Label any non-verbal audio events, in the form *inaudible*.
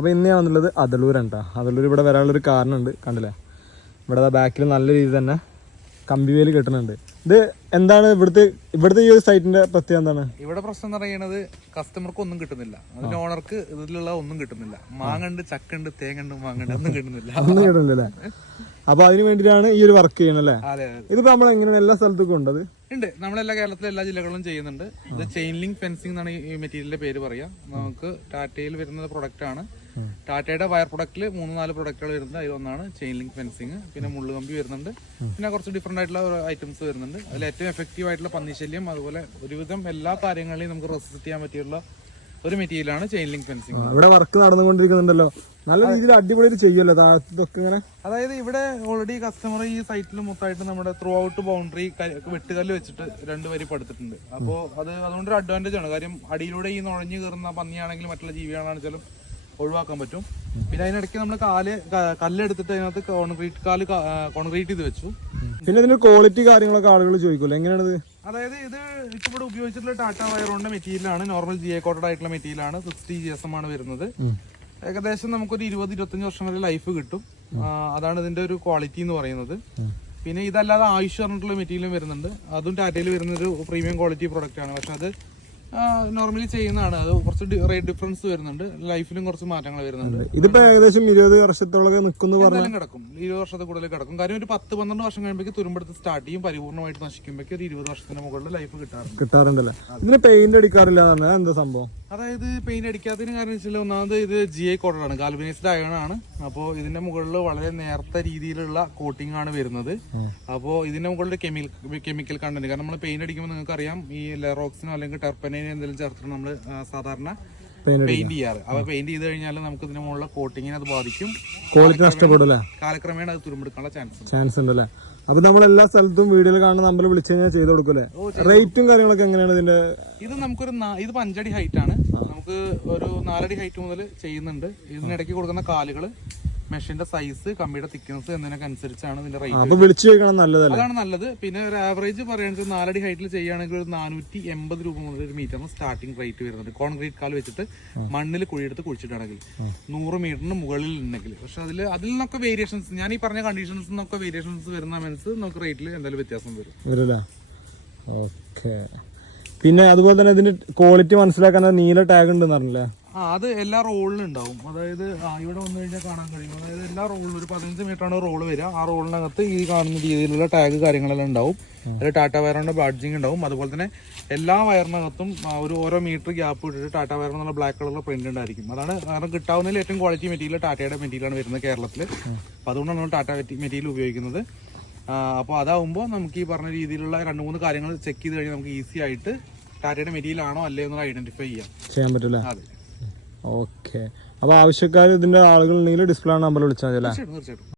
അപ്പോൾ ഇന്ന് ഞാൻ വന്നുള്ളത് അതളൂരാണ് കേട്ടോ അതലൂർ ഇവിടെ വരാനുള്ളൊരു കാരണമുണ്ട് കണ്ടില്ലേ? ഇവിടെ ബാക്കിൽ നല്ല രീതിയിൽ തന്നെ കമ്പി വേൽ കെട്ടുന്നുണ്ട്. ഇത് എന്താണ് ഇവിടുത്തെ ഇവിടുത്തെ ഈ ഒരു സൈറ്റിന്റെ പ്രത്യേകത എന്താണ്? ഇവിടെ പ്രശ്നം എന്ന് പറയുന്നത് കസ്റ്റമർക്ക് ഒന്നും കിട്ടുന്നില്ല. അതിന്റെ ഓണർക്ക് ഇതിലുള്ള ഒന്നും കിട്ടുന്നില്ല. മാങ്ങണ്ട് ചക്കണ്ട് തേങ്ങണ്ട് മാങ്ങണ്ട് ഒന്നും കിട്ടുന്നില്ല. *laughs* ഒന്നും കിട്ടുന്നില്ല. അപ്പൊ അതിന് വേണ്ടിയിട്ടാണ് ഈ ഒരു വർക്ക് ചെയ്യണല്ലേ ഇതിപ്പോ നമ്മൾ എങ്ങനെയാണ് എല്ലാ സ്ഥലത്തേക്കും ഉണ്ട്. അത് ഉണ്ട് നമ്മളെല്ലാ കേരളത്തിലെ എല്ലാ ജില്ലകളിലും ചെയ്യുന്നുണ്ട്. ഇത് ചെയിൻ ലിങ്ക് ഫെൻസിംഗ് എന്നാണ് ഈ മെറ്റീരിയലിന്റെ പേര് പറയാ. നമുക്ക് ടാറ്റയിൽ വരുന്ന പ്രൊഡക്റ്റ് ആണ്. ടാറ്റയുടെ വയർ പ്രൊഡക്റ്റിൽ മൂന്ന് നാല് പ്രൊഡക്റ്റുകൾ വരുന്നത് അതിൽ ഒന്നാണ് ചെയിൻ ലിങ്ക് ഫെൻസിങ്. പിന്നെ മുള്ളു കമ്പി വരുന്നുണ്ട്. പിന്നെ കുറച്ച് ഡിഫറെന്റ് ആയിട്ടുള്ള ഐറ്റംസ് വരുന്നുണ്ട്. അതിൽ ഏറ്റവും എഫക്റ്റീവ് ആയിട്ടുള്ള പന്നിശല്യം അതുപോലെ ഒരുവിധം എല്ലാ കാര്യങ്ങളെയും നമുക്ക് റെസിസ്റ്റ് ചെയ്യാൻ പറ്റിയുള്ള ഒരു മെറ്റീരിയലാണ് ചെയിൻ ലിങ്ക് ഫെൻസിങ്. ഇവിടെ വർക്ക് നടന്നുകൊണ്ടിരിക്കുന്നുണ്ടല്ലോ. നല്ല രീതിയിൽ അടിപൊളി ചെയ്യുമല്ലോ ഇങ്ങനെ? അതായത് ഇവിടെ ഓൾറെഡി കസ്റ്റമർ ഈ സൈറ്റിൽ മൊത്തമായിട്ട് നമ്മുടെ ത്രൂ ഔട്ട് ബൗണ്ടറി വെട്ടുകല്ല് വെച്ചിട്ട് രണ്ട് വരി പടുത്തിട്ടുണ്ട്. അപ്പോൾ അത് അതുകൊണ്ടൊരു അഡ്വാന്റേജ് ആണ്. കാര്യം അടിയിലൂടെ ഈ നുഴഞ്ഞു കയറുന്ന പന്നിയാണെങ്കിലും മറ്റുള്ള ജീവികളാണെങ്കിലും ഒഴിവാക്കാൻ പറ്റും. പിന്നെ അതിനിടയ്ക്ക് നമ്മൾ കാൽ കല്ലെടുത്തിട്ട് അതിനകത്ത് കോൺക്രീറ്റ് കാൽ കോൺക്രീറ്റ് ചെയ്ത് വെച്ചു. പിന്നെ ഇതിന്റെ ക്വാളിറ്റി കാര്യങ്ങളൊക്കെ ആളുകൾ ചോദിക്കുമല്ലോ എങ്ങനെയാണ് അതായത് ഇത് ഇവിടെ ഉപയോഗിച്ചിട്ടുള്ള ടാറ്റ വയറോണിന്റെ മെറ്റീരിയലാണ് നോർമൽ ജി എ കോട്ടഡ് ആയിട്ടുള്ള മെറ്റീരിയലാണ് സിക്സ്റ്റി ജി എസ് എം ആണ് വരുന്നത്. ഏകദേശം നമുക്കൊരു ഇരുപത് ഇരുപത്തഞ്ച് വർഷം വരെ ലൈഫ് കിട്ടും. അതാണ് ഇതിന്റെ ഒരു ക്വാളിറ്റി എന്ന് പറയുന്നത്. പിന്നെ ഇതല്ലാതെ ആയുഷ് പറഞ്ഞിട്ടുള്ള മെറ്റീരിയലും വരുന്നുണ്ട്. അതും ടാറ്റയിൽ വരുന്ന ഒരു പ്രീമിയം ക്വാളിറ്റി പ്രൊഡക്റ്റ് ആണ്. പക്ഷെ അത് നോർമലി ചെയ്യുന്നതാണ്. അത് കുറച്ച് റേറ്റ് ഡിഫറൻസ് വരുന്നുണ്ട്. ലൈഫിലും കുറച്ച് മാറ്റങ്ങൾ വരുന്നുണ്ട്. ഇതിപ്പോ ഏകദേശം ഇരുപത് വർഷത്തോളം നിൽക്കുന്നു പറഞ്ഞാലും കിടക്കും. ഇരുപത് വർഷത്തെ കൂടുതൽ കിടക്കും. കാര്യം ഒരു പത്ത് പന്ത്രണ്ട് വർഷം കഴിയുമ്പോൾ തുരുമ്പെടുത്ത് സ്റ്റാർട്ട് ചെയ്യും. പരിപൂർണമായിട്ട് നശിക്കുമ്പോഴേക്കും ഒരു ഇരുപത് വർഷത്തിന് മുകളിൽ ലൈഫ് കിട്ടാറുണ്ട്. കിട്ടാറുണ്ടല്ലേ? ഇതിന് പെയിന്റ് അടിക്കാറില്ല എന്താ സംഭവം? അതായത് പെയിന്റ് അടിക്കാത്തതിന് കാരണം വെച്ചാൽ ഒന്നാമത് ഇത് ജി ഐ കോട്ടഡാണ് ഗാൽബനൈസ്ഡ് അയൺ ആണ്. അപ്പോൾ ഇതിന്റെ മുകളിൽ വളരെ നേർത്ത രീതിയിലുള്ള കോട്ടിംഗ് ആണ് വരുന്നത്. അപ്പോൾ ഇതിന്റെ മുകളിൽ കെമിക്കൽ കെമിക്കൽ കണ്ടന്റ് കാരണം നമ്മൾ പെയിന്റ് അടിക്കുമ്പോൾ നിങ്ങൾക്ക് അറിയാം ഈ ലെറോക്സിനോ അല്ലെങ്കിൽ ടെർപ്പനൈനോ എന്തെങ്കിലും ചേർത്തിട്ട് നമ്മൾ സാധാരണ പെയിന്റ് ചെയ്യാറ്. അപ്പൊ പെയിന്റ് ചെയ്ത് കഴിഞ്ഞാൽ നമുക്ക് ഇതിന് മുകളിലെ കോട്ടിങ്ങിനെ അത് ബാധിക്കും. ക്വാളിറ്റി നഷ്ടപ്പെടൂല്ലേ കാലക്രമേണ അത് തുരുമ്പെടുക്കാനുള്ള ചാൻസ് ഉണ്ട്. ചാൻസ് ഉണ്ടല്ലേ? അപ്പൊ നമ്മൾ എല്ലാ സ്ഥലത്തും വീഡിയോയിൽ കാണുന്ന നമ്പർ വിളിച്ചു കഴിഞ്ഞാൽ ചെയ്ത് കൊടുക്കൂലേ റേറ്റും കാര്യങ്ങളൊക്കെ എങ്ങനെയാണ് ഇതിന്റെ? ഇത് നമുക്കൊരു ഇത് അഞ്ചടി ഹൈറ്റ് ആണ്. നമുക്ക് ഒരു നാലടി ഹൈറ്റ് മുതൽ ചെയ്യുന്നുണ്ട്. ഇതിനിടയ്ക്ക് കൊടുക്കുന്ന കാലുകൾ മെഷീന്റെ സൈസ് കമ്പിയുടെ തിക്നെസ് എന്നതിനൊക്കെ അനുസരിച്ചാണ് ഇതിന്റെ റേറ്റ് വിളിച്ചു നല്ലതല്ല? അതാണ് നല്ലത്. പിന്നെ ഒരു ആവറേജ് പറയുകയാണെങ്കിൽ നാലടി ഹൈറ്റിൽ ചെയ്യുകയാണെങ്കിൽ ഒരു നാനൂറ്റി എൺപത് രൂപ മുതൽ ഒരു മീറ്ററിന് സ്റ്റാർട്ടിംഗ് റേറ്റ് വരുന്നുണ്ട്. കോൺക്രീറ്റ് കാൽ വെച്ചിട്ട് മണ്ണിൽ കുഴിയെടുത്ത് കുഴിച്ചിട്ടാണെങ്കിൽ നൂറ് മീറ്ററിന് മുകളിൽ ഉണ്ടെങ്കിൽ പക്ഷെ അതിൽ അതിൽ നിന്നൊക്കെ വേരിയേഷൻസ് ഞാൻ ഈ പറഞ്ഞ കണ്ടീഷൻസ് നിന്നൊക്കെ വേരിയേഷൻസ് വരുന്ന മനസ്സ് നമുക്ക് റേറ്റിൽ എന്തായാലും വ്യത്യാസം വരും. ഓക്കെ പിന്നെ അതുപോലെ തന്നെ ഇതിന്റെ ക്വാളിറ്റി മനസ്സിലാക്കാൻ നീല ടാഗ് ഉണ്ടെന്ന് പറഞ്ഞില്ലേ? ആ അത് എല്ലാ റോളിലും ഉണ്ടാവും. അതായത് ആ ഇവിടെ വന്നു കഴിഞ്ഞാൽ കാണാൻ കഴിയും. അതായത് എല്ലാ റോളിലും ഒരു പതിനഞ്ച് മീറ്റർ ആണ് റോൾ വരിക. ആ റോളിനകത്ത് ഈ കാണുന്ന രീതിയിലുള്ള ടാഗ് കാര്യങ്ങളെല്ലാം ഉണ്ടാവും. അതിൽ ടാറ്റ വയറിന്റെ ബാഡ്ജിങ് ഉണ്ടാവും. അതുപോലെ തന്നെ എല്ലാ വയറിനകത്തും ഒരു ഓരോ മീറ്റർ ഗ്യാപ്പ് ഇട്ടിട്ട് ടാറ്റ വയർ എന്നുള്ള ബ്ലാക്ക് കളറിലെ പ്രിന്റ് ഉണ്ടായിരിക്കും. അതാണ് കാരണം കിട്ടാവുന്നതിൽ ഏറ്റവും ക്വാളിറ്റി മെറ്റീരിയൽ ടാറ്റയുടെ മെറ്റീരിയലാണ് വരുന്നത് കേരളത്തിൽ അപ്പോൾ അതുകൊണ്ടാണ് നമ്മൾ ടാറ്റ മെറ്റീരിയൽ ഉപയോഗിക്കുന്നത്. അപ്പോൾ അതാവുമ്പോൾ നമുക്ക് ഈ പറഞ്ഞ രീതിയിലുള്ള രണ്ട് മൂന്ന് കാര്യങ്ങൾ ചെക്ക് ചെയ്ത് കഴിഞ്ഞാൽ നമുക്ക് ഈസി ആയിട്ട് ടാറ്റയുടെ മെറ്റീരിയൽ ആണോ അല്ലേ എന്നുള്ള ഐഡന്റിഫൈ ചെയ്യാം. ചെയ്യാൻ പറ്റില്ല? അതെ. ഓക്കെ. അപ്പൊ ആവശ്യക്കാർ ഇതിന്റെ ആളുകൾ ഉണ്ടെങ്കിൽ ഡിസ്പ്ലേ നമ്പർ വിളിച്ചാൽ മതി അല്ലേ?